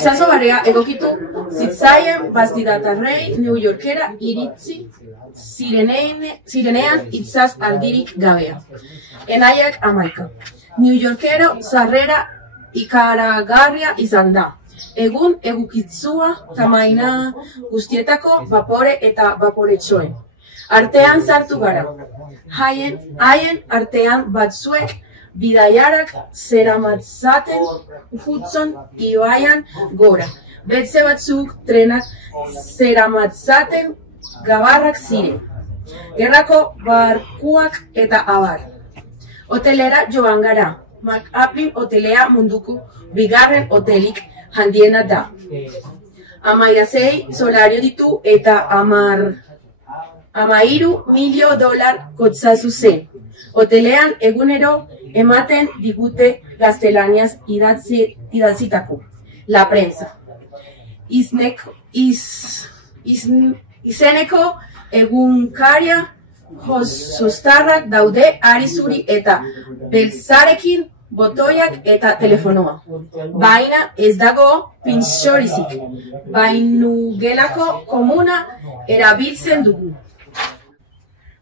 Itsaso barea egokitu zitzaien baztidatarrei New Yorkera iritzi zirenean itsas aldirik gabea. Enaiak 11. New Yorkero sarrera ikaragarria izan da. Egun egukitzua tamaina guztietako vapore eta vaporetxoen. Artean sartu gara. Haien artean batzuek bidaiarak zeramatzaten Hudson ibaian gora. Beste batzuk trenak zeramatzaten gabarrak ziren. Gerrako barkuak eta abar. Hotelera joan gara. McApin hotelea munduko bigarren hotelik handiena da. 16 solario ditu eta 13 milio dolar kotzazu zen. Hotelean egunero ematen digute gaztelaniaz idatzitako. La prensa. Izeneko egunkaria jostarrak daude ari zuri eta beltzarekin botoiak eta telefonoa. Baina ez dago pintxorizik. Bainugelako komuna erabiltzen dugu.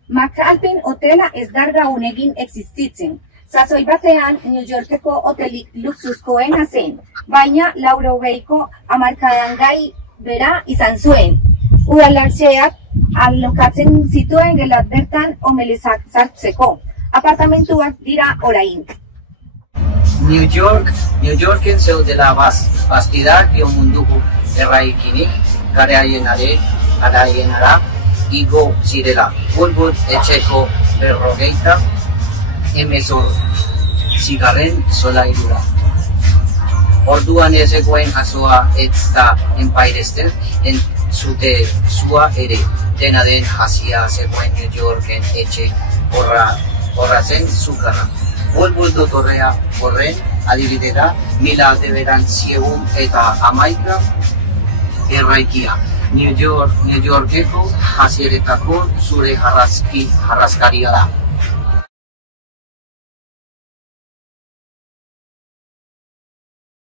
McAlpin hotela ez da gaur egin existitzen. Sasoi batean New Yorkeko hotelik luxuzkoena zen, baina 80ko hamarkadan gai bera izan zuen. Udaletxeak alokatzen zituen gelat bertan omelezak sartzeko. Apartamentuak dira orain. New Yorken zeudela bastidak dio munduko erraikinik garaienara igo zirela. Bulbul etxeko 50 solairura. Orduan ez egoen azoa ez da enpairesten entzute zua ere. Dena den hasia zegoen New Yorken etxe horrazen zukarra. Bulbul dotorrea horren adibidera 1911 erraikia. New Yorkeko hasieretako zure jarraskaria da.